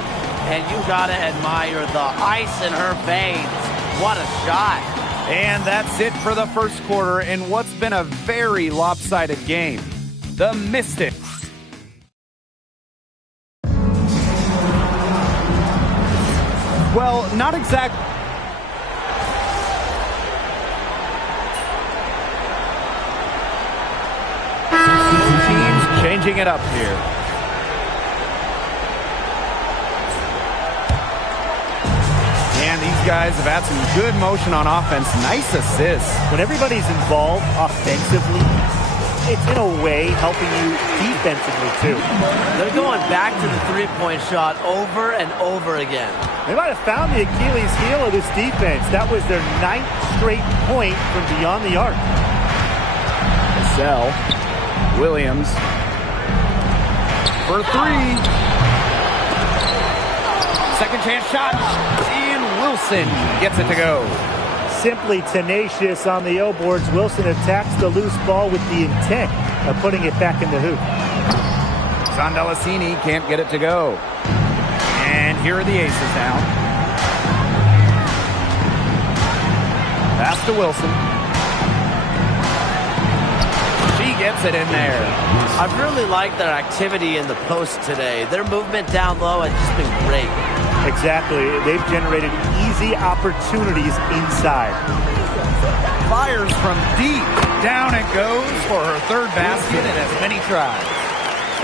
And you gotta admire the ice in her veins. What a shot. And that's it for the first quarter in what's been a very lopsided game. The Mystics. Well, not exactly. Teams changing it up here. And these guys have had some good motion on offense. Nice assists. When everybody's involved offensively, it's in a way helping you defensively too. They're going back to the three-point shot over and over again. They might have found the Achilles heel of this defense. That was their 9th straight point from beyond the arc. Sell. Williams for three. Second chance shot. And Wilson gets it to go. Simply tenacious on the O boards. Wilson attacks the loose ball with the intent of putting it back in the hoop. Zondalicini can't get it to go. And here are the aces now. Pass to Wilson. She gets it in there. I've really liked their activity in the post today. Their movement down low has just been great. Exactly. They've generated easy opportunities inside. Fires from deep. Down it goes for her third basket in as many tries.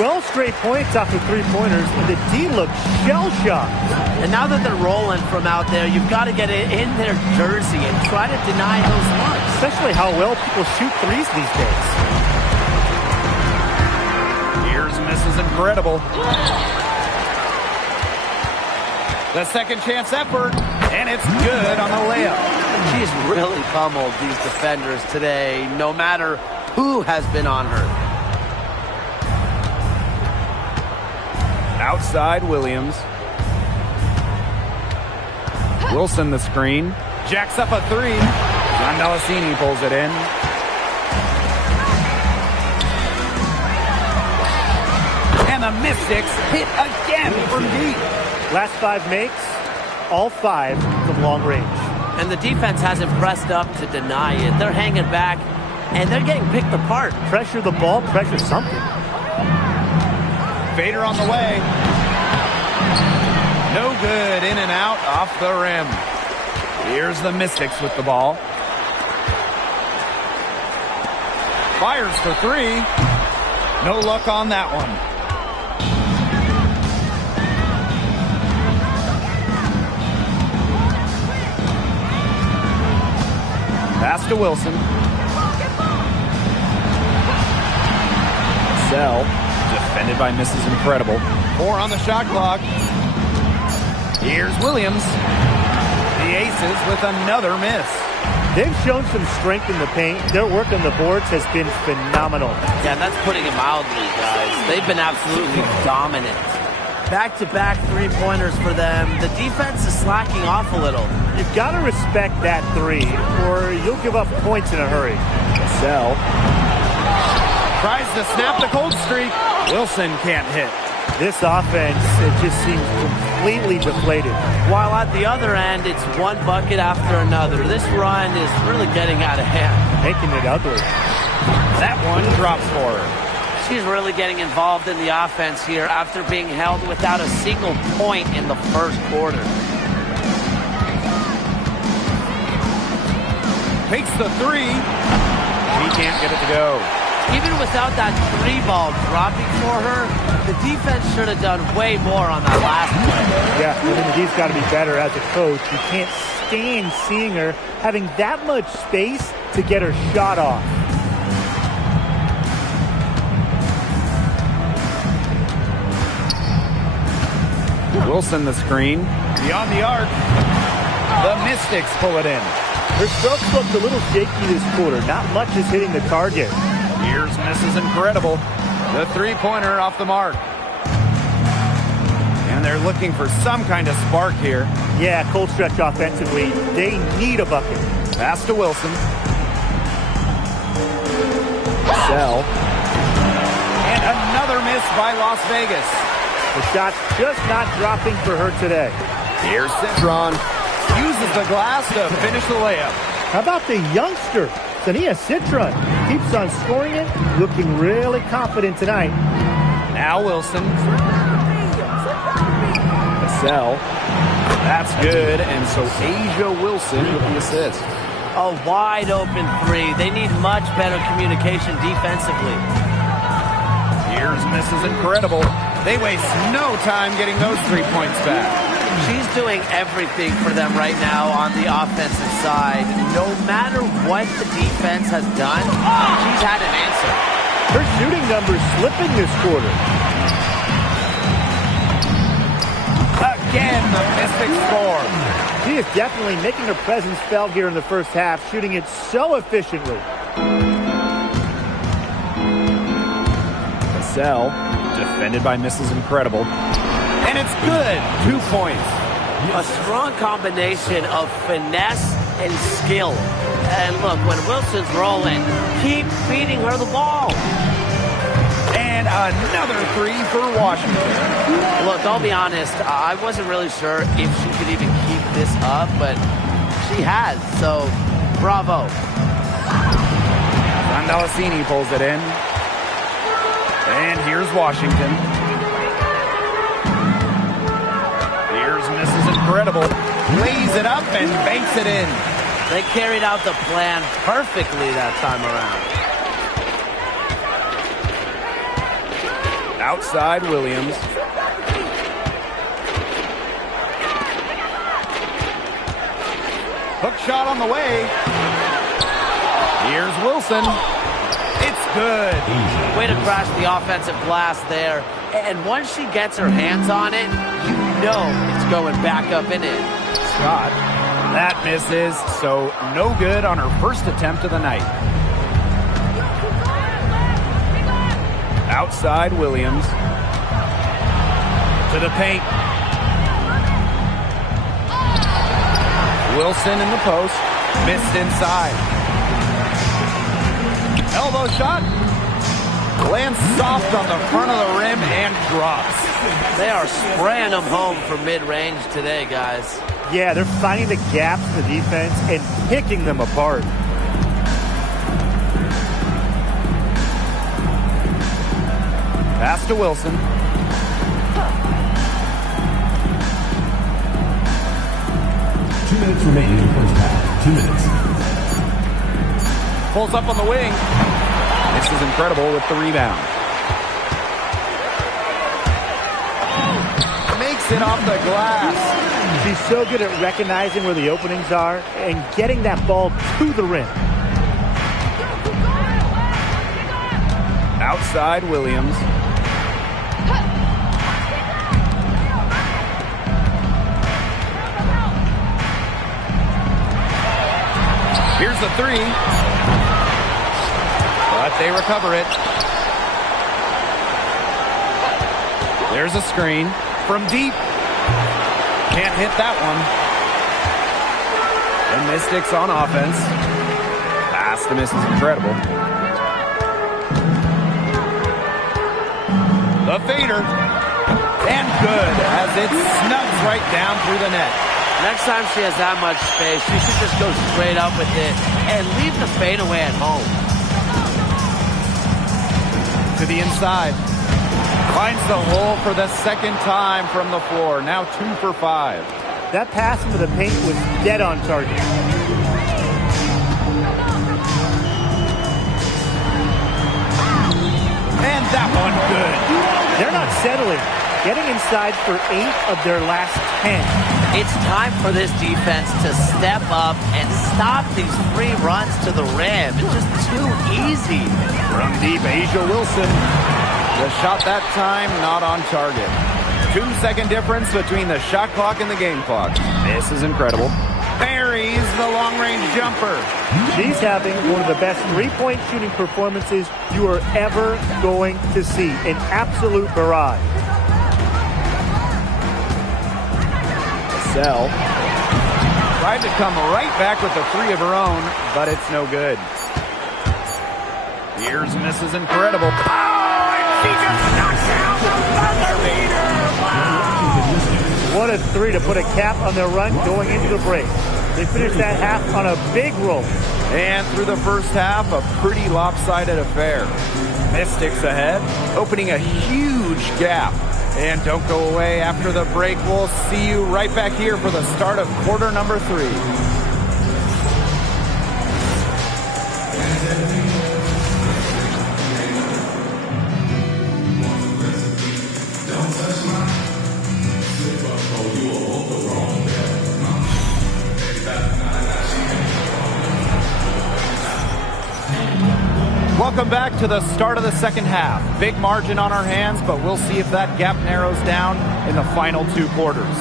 12 straight points off the three-pointers, and the D looks shell-shocked. And now that they're rolling from out there, you've got to get it in their jersey and try to deny those looks. Especially how well people shoot threes these days. Here's Mrs. Incredible. The second chance effort, and it's good on the layup. She's really pummeled these defenders today, no matter who has been on her. Outside Williams. Wilson the screen. Jacks up a three. Zondalicini pulls it in. And the Mystics hit again from deep. Last 5 makes, all 5 from long range. And the defense hasn't pressed up to deny it. They're hanging back, and they're getting picked apart. Pressure the ball, pressure something. Vader on the way. No good, in and out, off the rim. Here's the Mystics with the ball. Fires for three. No luck on that one. Pass to Wilson. Sell. Defended by Mrs. Incredible. 4 on the shot clock. Here's Williams. The Aces with another miss. They've shown some strength in the paint. Their work on the boards has been phenomenal. Yeah, that's putting it mildly, guys. They've been absolutely dominant. Back-to-back three-pointers for them. The defense is slacking off a little. You've got to respect that three, or you'll give up points in a hurry. Sell. Tries to snap the cold streak. Wilson can't hit. This offense, it just seems completely deflated. While at the other end, it's one bucket after another. This run is really getting out of hand. Making it ugly. That one drops for her. She's really getting involved in the offense here after being held without a single point in the first quarter. Takes the three. She can't get it to go. Even without that three ball dropping for her, the defense should have done way more on that last play. Yeah, I mean, he's got to be better as a coach. You can't stand seeing her having that much space to get her shot off. Wilson the screen. Beyond the arc. The Mystics pull it in. Her strokes looked a little shaky this quarter. Not much is hitting the target. Here's Mrs. Incredible. The three-pointer off the mark. And they're looking for some kind of spark here. Yeah, cold stretch offensively. They need a bucket. Pass to Wilson. Sell. And another miss by Las Vegas. The shot's just not dropping for her today. Here's Citron. Uses the glass to finish the layup. How about the youngster, Sania Citron? Keeps on scoring it, looking really confident tonight. Now Wilson. Sell. That's good, and so Asia Wilson with the assist. A wide open three. They need much better communication defensively. Here's Mrs. Incredible. They waste no time getting those 3 points back. She's doing everything for them right now on the offensive side. No matter what the defense has done, she's had an answer. Her shooting numbers slipping this quarter. Again, the Mystics score. She is definitely making her presence felt here in the first half, shooting it so efficiently. Cassell, defended by Mrs. Incredible. And it's good. 2 points. A strong combination of finesse and skill. And look, when Wilson's rolling, keep feeding her the ball. And And another three for Washington. Look, I'll be honest, I wasn't really sure if she could even keep this up, but she has, so bravo. Sandalacini pulls it in. And here's Washington. Here's Mrs. Incredible. Lays it up and banks it in. They carried out the plan perfectly that time around. Outside Williams. Hook shot on the way. Here's Wilson. It's good. Way to crash the offensive glass there. And once she gets her hands on it, you know it's going back up and in. Scott. That misses, so no good on her first attempt of the night. Outside Williams. To the paint. Wilson in the post. Missed inside. Elbow shot. Lands soft on the front of the rim and drops. They are spraying them home for mid-range today, guys. Yeah, they're finding the gaps in the defense and picking them apart. Pass to Wilson. Two minutes remaining in the first half. 2 minutes. Pulls up on the wing. This is Incredible with the rebound. Makes it off the glass. She's so good at recognizing where the openings are and getting that ball to the rim. Outside Williams. Here's the three. But they recover it. There's a screen from deep. Can't hit that one. The Mystics on offense. Pass to Mrs. Incredible. The fader. And good as it snugs right down through the net. Next time she has that much space, she should just go straight up with it and leave the fadeaway at home. To the inside. Finds the hole for the second time from the floor. Now 2 for 5. That pass into the paint was dead on target. And that one good. They're not settling. Getting inside for 8 of their last 10. It's time for this defense to step up and stop these free runs to the rim. It's just too easy. From deep, A'ja Wilson. The shot that time, not on target. 2-second difference between the shot clock and the game clock. This is Incredible. Buries the long-range jumper. She's having one of the best three-point shooting performances you are ever going to see. An absolute barrage. Sell. Tried to come right back with the three of her own, but it's no good. Here's Mrs. Incredible. Oh, and she just knocks down the buzzer beater! Wow! What a three to put a cap on their run going into the break. They finished that half on a big roll. And through the first half, a pretty lopsided affair. Mystics ahead, opening a huge gap. And don't go away after the break. We'll see you right back here for the start of quarter number 3. Welcome back to the start of the second half. Big margin on our hands, but we'll see if that gap narrows down in the final 2 quarters.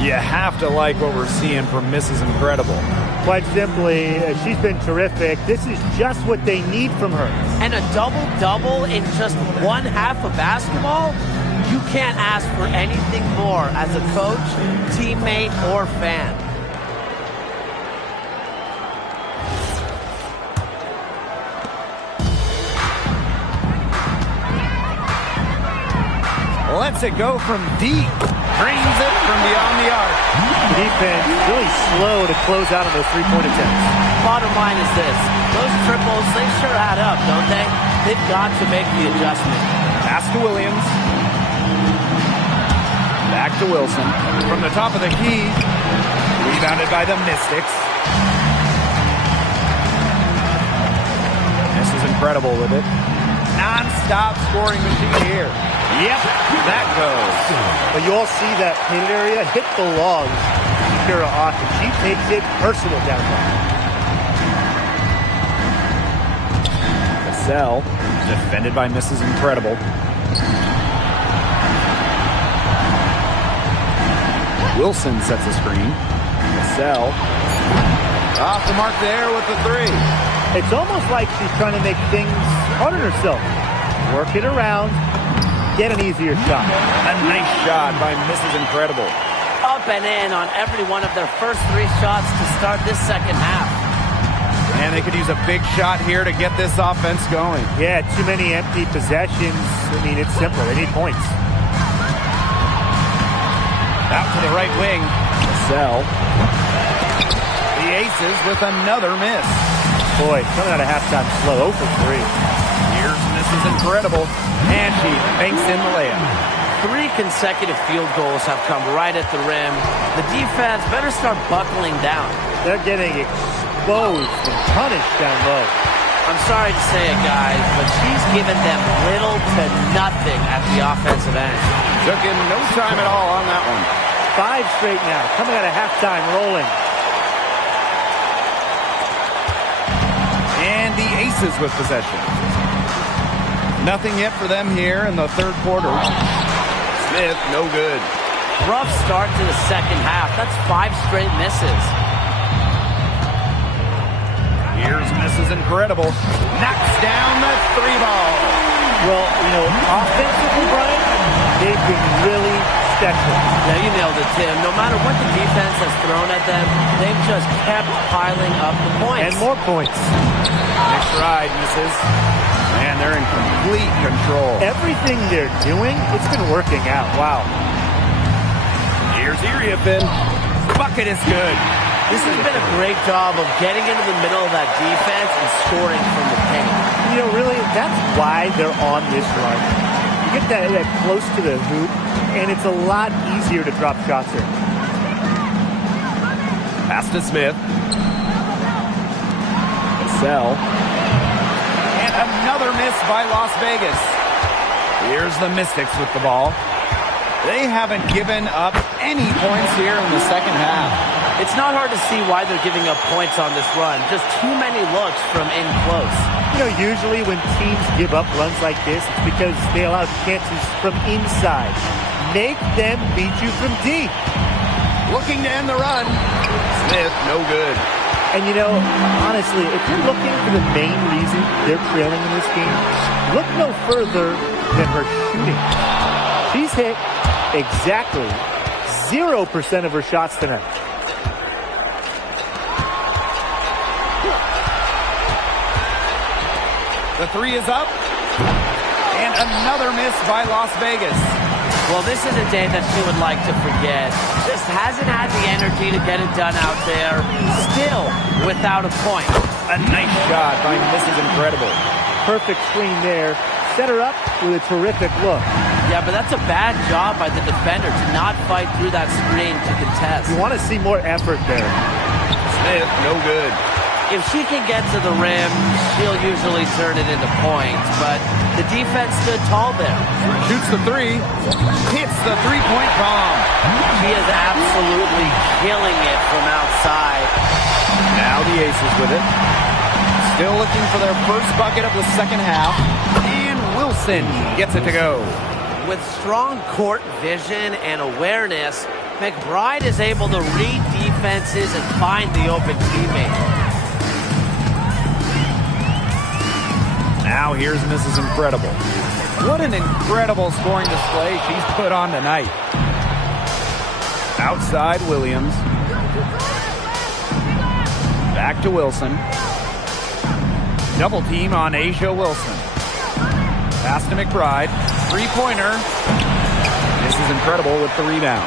You have to like what we're seeing from Mrs. Incredible. Quite simply, she's been terrific. This is just what they need from her. And a double-double in just one half of basketball? You can't ask for anything more as a coach, teammate, or fan. lets it go from deep. Drains it from beyond the arc. Defense really slow to close out on those three-point attempts. Bottom line is this. Those triples, they sure add up, don't they? They've got to make the adjustment. Pass to Williams. Back to Wilson. From the top of the key. Rebounded by the Mystics. This is incredible with it. Non-stop scoring machine here. Yep, that goes. But you all see that painted area hit the logs. Kira Austin, she takes it personal down there. Cassell, defended by Mrs. Incredible. Wilson sets a screen. Cassell off the mark there with the three. It's almost like she's trying to make things hard on herself. Work it around, get an easier shot. A nice shot by Mrs. Incredible. Up and in on every one of their first three shots to start this second half. And they could use a big shot here to get this offense going. Yeah, too many empty possessions. I mean, it's simple. They need points. Out to the right wing. Cassell. The Aces with another miss. Boy, coming out of halftime slow, 0 for 3. Here's Mrs. Incredible. And she banks in the layup. 3 consecutive field goals have come right at the rim. The defense better start buckling down. They're getting exposed and punished down low. I'm sorry to say it, guys, but she's given them little to nothing at the offensive end. Took him no time at all on that one. 5 straight now, coming out of halftime, rolling. And the Aces with possession. Nothing yet for them here in the third quarter. Smith, no good. Rough start to the second half. That's 5 straight misses. Here's Mrs. Incredible. Knocks down the 3 ball. Well, you know, offensively, Brian, they've been really special. Yeah, you nailed it, Tim. No matter what the defense has thrown at them, they've just kept piling up the points. And more points. Next ride, misses. Man, they're in complete control. Everything they're doing, it's been working out. Wow. Here's Iriapin. Bucket is good. This has been a great job of getting into the middle of that defense and scoring from the paint. You know, really, that's why they're on this run. You get that close to the hoop, and it's a lot easier to drop shots here. Pass to Smith. Cassell. And another miss by Las Vegas. Here's the Mystics with the ball. They haven't given up any points here in the second half. It's not hard to see why they're giving up points on this run. Just too many looks from in close. You know, usually when teams give up runs like this, it's because they allow chances from inside. Make them beat you from deep. Looking to end the run. Smith, no good. And you know, honestly, if you're looking for the main reason they're trailing in this game, look no further than her shooting. She's hit exactly 0% of her shots tonight. The 3 is up. And another miss by Las Vegas. Well, this is a day that she would like to forget. Just hasn't had the energy to get it done out there. Still without a point. A nice shot by Mrs. Incredible. Perfect screen there. Set her up with a terrific look. Yeah, but that's a bad job by the defender to not fight through that screen to contest. You want to see more effort there. Smith, no good. If she can get to the rim, she'll usually turn it into points, but the defense stood tall there. Shoots the 3, hits the 3-point bomb. She is absolutely killing it from outside. Now the Aces with it. Still looking for their first bucket of the second half, and Wilson gets it to go. With strong court vision and awareness, McBride is able to read defenses and find the open teammate. Now here's Mrs. Incredible. What an incredible scoring display she's put on tonight. Outside Williams. Back to Wilson. Double team on A'ja Wilson. Pass to McBride. 3-pointer. This is incredible with the rebound.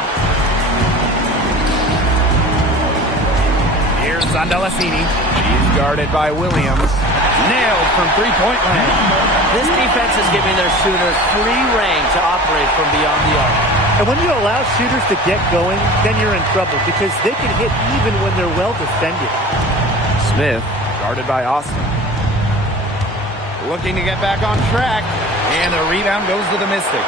Here's Sandalacini. He's guarded by Williams. Nailed from three-point land. This defense is giving their shooters free reign to operate from beyond the arc. And when you allow shooters to get going, then you're in trouble because they can hit even when they're well defended. Smith, guarded by Austin. Looking to get back on track. And the rebound goes to the Mystics.